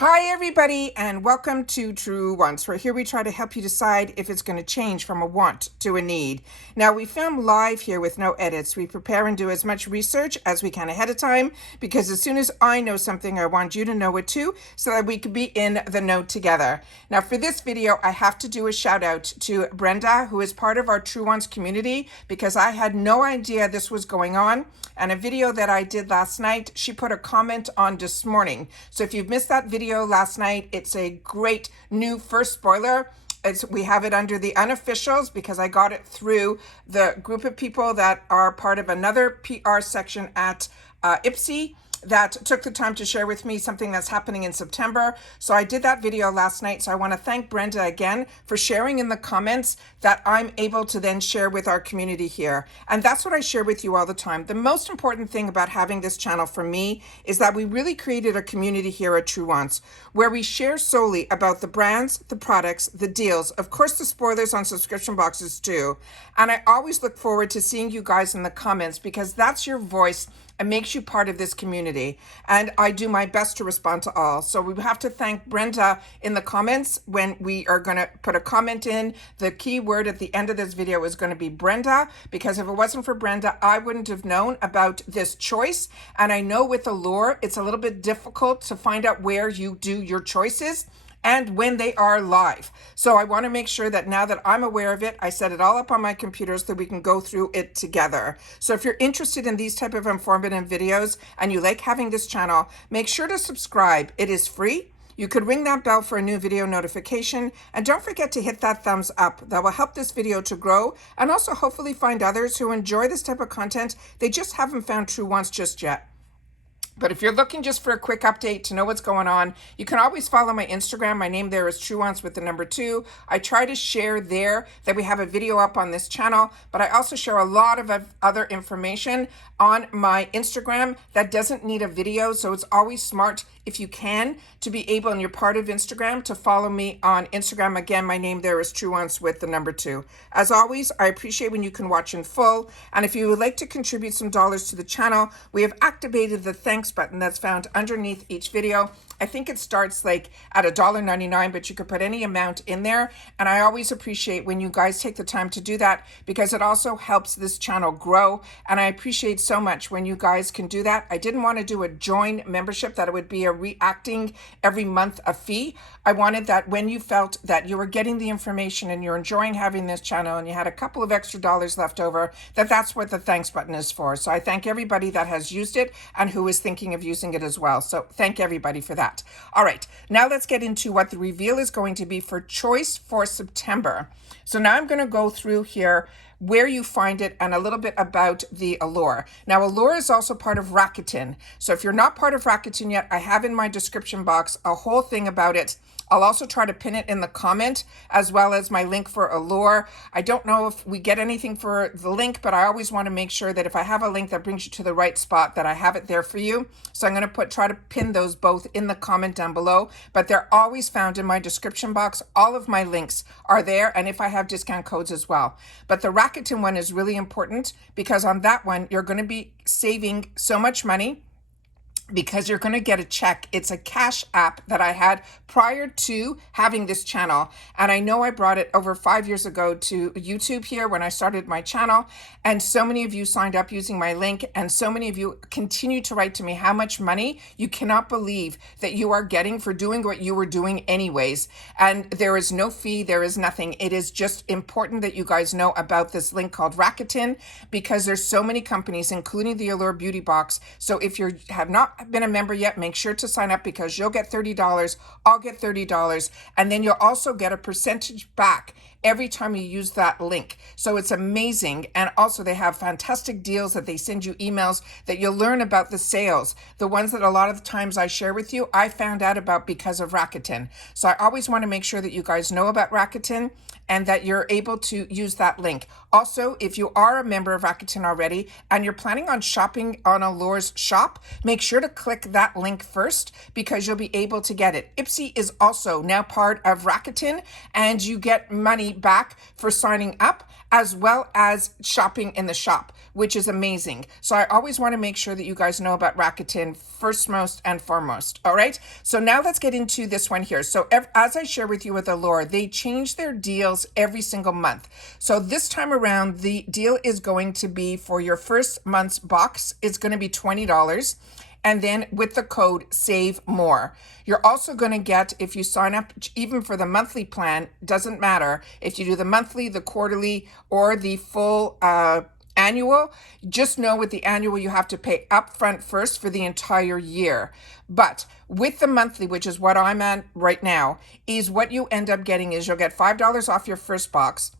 Hi everybody and welcome to Truewants, where here we try to help you decide if it's going to change from a want to a need. Now we film live here with no edits. We prepare and do as much research as we can ahead of time because as soon as I know something, I want you to know it too so that we can be in the know together. Now for this video, I have to do a shout out to Brenda, who is part of our Truewants community, because I had no idea this was going on. And a video that I did last night, she put a comment on this morning. So if you've missed that video last night, it's a great new first spoiler. We have it under the unofficials because I got it through the group of people that are part of another PR section at IPSI that took the time to share with me something that's happening in September. So I did that video last night. So I want to thank Brenda again for sharing in the comments that I'm able to then share with our community here. And that's what I share with you all the time. The most important thing about having this channel for me is that we really created a community here at Truewants where we share solely about the brands, the products, the deals, of course the spoilers on subscription boxes too. And I always look forward to seeing you guys in the comments because that's your voice and makes you part of this community. And I do my best to respond to all. So we have to thank Brenda in the comments when we are gonna put a comment in. The key word at the end of this video is gonna be Brenda, because if it wasn't for Brenda, I wouldn't have known about this choice. And I know with Allure, it's a little bit difficult to find out where you do your choices and when they are live. So I want to make sure that now that I'm aware of it, I set it all up on my computer so that we can go through it together. So if you're interested in these type of informative videos and you like having this channel, make sure to subscribe. It is free. You could ring that bell for a new video notification, and don't forget to hit that thumbs up. That will help this video to grow and also hopefully find others who enjoy this type of content. They just haven't found Truewants just yet. But if you're looking just for a quick update to know what's going on, you can always follow my Instagram. My name there is Truewants with the number 2. I try to share there that we have a video up on this channel, but I also share a lot of other information on my Instagram that doesn't need a video. So it's always smart, if you can, to be able, and you're part of Instagram, to follow me on Instagram. Again, my name there is Truewants with the number 2. As always, I appreciate when you can watch in full. And if you would like to contribute some dollars to the channel, we have activated the thanks button that's found underneath each video. I think it starts like at $1.99, but you could put any amount in there. And I always appreciate when you guys take the time to do that because it also helps this channel grow. And I appreciate so much when you guys can do that. I didn't want to do a join membership that it would be a reacting every month a fee. I wanted that when you felt that you were getting the information and you're enjoying having this channel and you had a couple of extra dollars left over, that's what the thanks button is for. So I thank everybody that has used it and who is thinking of using it as well. So thank everybody for that. All right, now let's get into what the reveal is going to be for choice for September. So now I'm going to go through here where you find it and a little bit about the Allure. Now, Allure is also part of Rakuten. So if you're not part of Rakuten yet, I have in my description box a whole thing about it. I'll also try to pin it in the comment as well as my link for Allure. I don't know if we get anything for the link, but I always want to make sure that if I have a link that brings you to the right spot, that I have it there for you. So I'm going to try to pin those both in the comment down below, but they're always found in my description box. All of my links are there, and if I have discount codes as well. But the Rakuten one is really important because on that one, you're going to be saving so much money because you're going to get a check. It's a cash app that I had prior to having this channel. And I know I brought it over 5 years ago to YouTube here when I started my channel. And so many of you signed up using my link. And so many of you continue to write to me how much money you cannot believe that you are getting for doing what you were doing anyways. And there is no fee. There is nothing. It is just important that you guys know about this link called Rakuten because there's so many companies, including the Allure Beauty Box. So if you have not been a member yet, make sure to sign up because you'll get $30. I'll get $30. And then you'll also get a percentage back every time you use that link. So it's amazing. And also they have fantastic deals that they send you emails that you'll learn about the sales. The ones that a lot of the times I share with you, I found out about because of Rakuten. So I always want to make sure that you guys know about Rakuten and that you're able to use that link. Also, if you are a member of Rakuten already and you're planning on shopping on Allure's shop, make sure to click that link first because you'll be able to get it. IPSI is also now part of Rakuten and you get money back for signing up as well as shopping in the shop, which is amazing. So I always want to make sure that you guys know about Rakuten first, most, and foremost. All right. So now let's get into this one here. So as I share with you with Allure, they change their deals every single month. So this time around, the deal is going to be for your first month's box, it's going to be $20. And then with the code save more, you're also going to get, if you sign up even for the monthly plan, doesn't matter if you do the monthly, the quarterly, or the full annual. Just know with the annual you have to pay upfront first for the entire year. But with the monthly, which is what I'm at right now, is what you end up getting is you'll get $5 off your first box.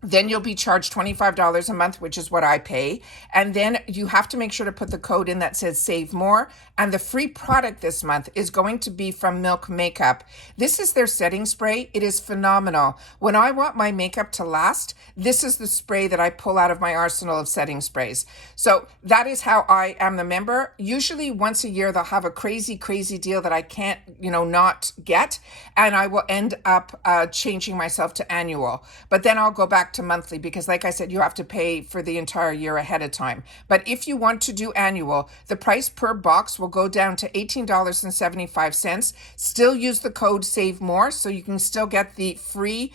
Then you'll be charged $25 a month, which is what I pay. And then you have to make sure to put the code in that says save more. And the free product this month is going to be from Milk Makeup. This is their setting spray. It is phenomenal. When I want my makeup to last, this is the spray that I pull out of my arsenal of setting sprays. So that is how I am the member. Usually once a year, they'll have a crazy deal that I can't, not get. And I will end up changing myself to annual. But then I'll go back to monthly because, like I said, you have to pay for the entire year ahead of time. But if you want to do annual, the price per box will go down to $18.75. Still use the code save more so you can still get the free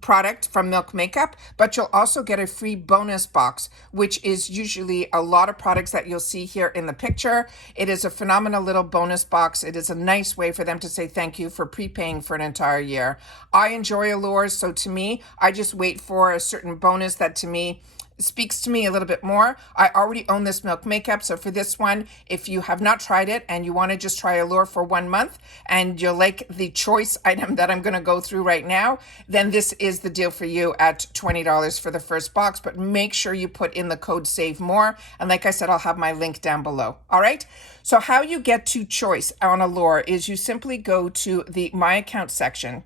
product from Milk Makeup, but you'll also get a free bonus box, which is usually a lot of products that you'll see here in the picture. It is a phenomenal little bonus box. It is a nice way for them to say thank you for prepaying for an entire year. I enjoy Allure, so to me, I just wait for a certain bonus that to me speaks to me a little bit more. I already own this Milk Makeup, so for this one, if you have not tried it and you want to just try Allure for 1 month and you'll like the choice item that I'm going to go through right now, then this is the deal for you at $20 for the first box. But make sure you put in the code save more, and like I said, I'll have my link down below. All right, so how you get to choice on Allure is you simply go to the My Account section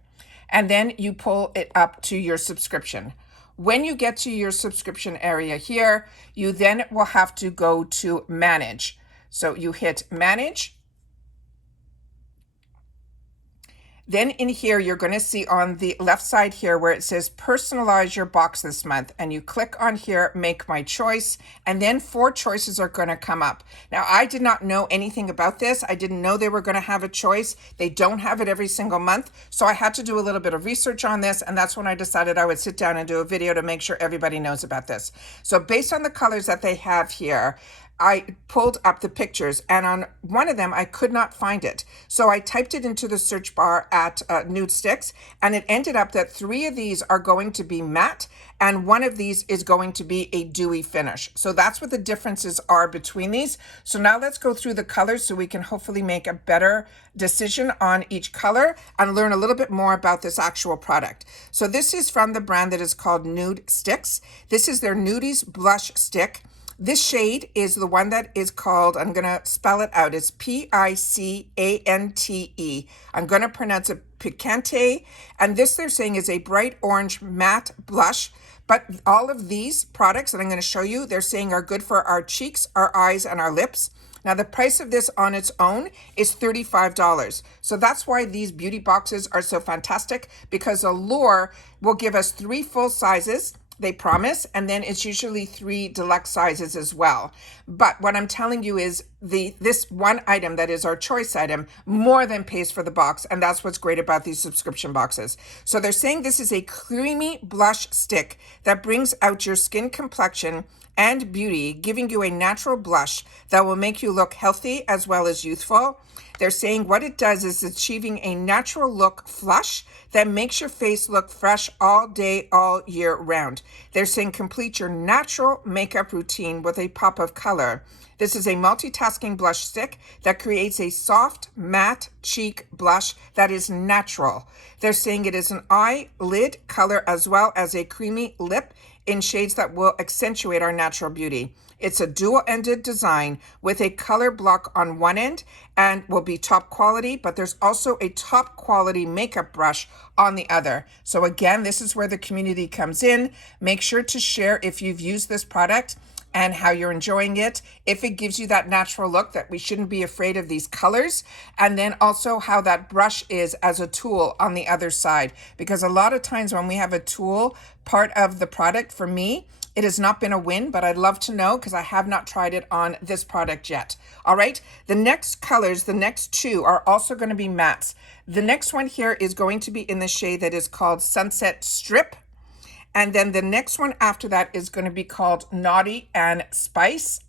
and then you pull it up to your subscription. When you get to your subscription area here, you then will have to go to manage. So you hit manage. Then in here, you're going to see on the left side here where it says personalize your box this month, and you click on here, make my choice, and then 4 choices are going to come up. Now, I did not know anything about this. I didn't know they were going to have a choice. They don't have it every single month. So I had to do a little bit of research on this, and that's when I decided I would sit down and do a video to make sure everybody knows about this. So based on the colors that they have here, I pulled up the pictures, and on one of them, I could not find it. So I typed it into the search bar at nude sticks, and it ended up that 3 of these are going to be matte, and 1 of these is going to be a dewy finish. So that's what the differences are between these. So now let's go through the colors so we can hopefully make a better decision on each color and learn a little bit more about this actual product. So this is from the brand that is called Nude Sticks. This is their Nudies Blush Stick. This shade is the one that is called, I'm going to spell it out, it's Picante. I'm going to pronounce it Picante. And this they're saying is a bright orange matte blush. But all of these products that I'm going to show you, they're saying are good for our cheeks, our eyes, and our lips. Now, the price of this on its own is $35. So that's why these beauty boxes are so fantastic, because Allure will give us 3 full sizes. They promise, and then it's usually 3 deluxe sizes as well. But what I'm telling you is this one item that is our choice item more than pays for the box, and that's what's great about these subscription boxes. So they're saying this is a creamy blush stick that brings out your skin complexion and beauty, giving you a natural blush that will make you look healthy as well as youthful. They're saying what it does is achieving a natural look flush that makes your face look fresh all day, all year round. They're saying complete your natural makeup routine with a pop of color. This is a multitasking blush stick that creates a soft, matte cheek blush that is natural. They're saying it is an eyelid color as well as a creamy lip in shades that will accentuate our natural beauty. It's a dual-ended design with a color block on one end and will be top quality, but there's also a top quality makeup brush on the other. So again, this is where the community comes in. Make sure to share if you've used this product. and how you're enjoying it, if it gives you that natural look, that we shouldn't be afraid of these colors, and then also how that brush is as a tool on the other side. Because a lot of times when we have a tool part of the product, for me, it has not been a win, but I'd love to know because I have not tried it on this product yet. All right, the next colors, the next two are also going to be mattes. The next one here is going to be in the shade that is called Sunset Strip. And then the next one after that is going to be called Naughty and Spice.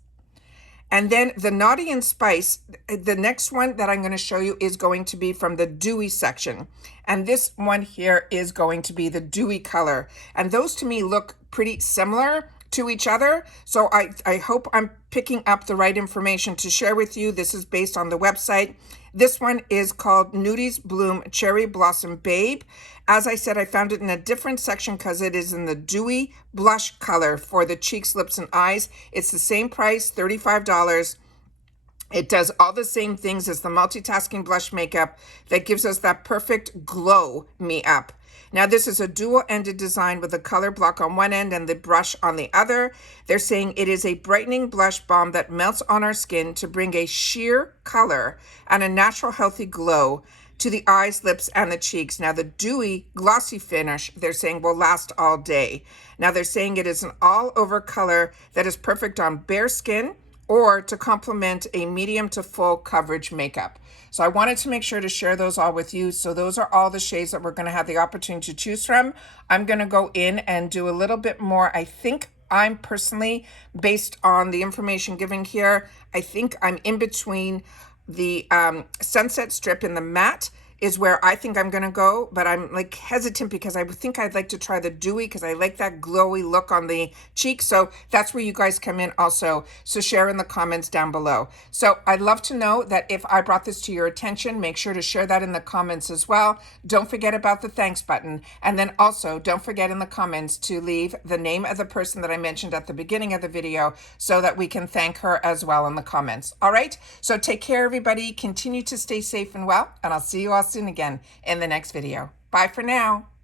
And then the Naughty and Spice, the next one that I'm going to show you is going to be from the Dewy section. And this one here is going to be the Dewy color. And those to me look pretty similar to each other. So I hope I'm picking up the right information to share with you. This is based on the website. This one is called Nudies Bloom Cherry Blossom Babe. As I said, I found it in a different section because it is in the Dewy blush color for the cheeks, lips, and eyes. It's the same price, $35. It does all the same things as the multitasking blush makeup that gives us that perfect glow me up. Now, this is a dual-ended design with a color block on one end and the brush on the other. They're saying it is a brightening blush balm that melts on our skin to bring a sheer color and a natural, healthy glow to the eyes, lips, and the cheeks. Now, the dewy, glossy finish, they're saying, will last all day. Now, they're saying it is an all-over color that is perfect on bare skin or to complement a medium to full coverage makeup. So I wanted to make sure to share those all with you. So those are all the shades that we're going to have the opportunity to choose from. I'm going to go in and do a little bit more. I think I'm personally, based on the information given here, I think I'm in between the Sunset Strip and the matte is where I think I'm going to go, but I'm like hesitant because I think I'd like to try the dewy because I like that glowy look on the cheek. So that's where you guys come in also. So share in the comments down below. So I'd love to know that if I brought this to your attention, make sure to share that in the comments as well. Don't forget about the thanks button. And then also don't forget in the comments to leave the name of the person that I mentioned at the beginning of the video so that we can thank her as well in the comments. All right. So take care, everybody. Continue to stay safe and well, and I'll see you all soon again in the next video. Bye for now.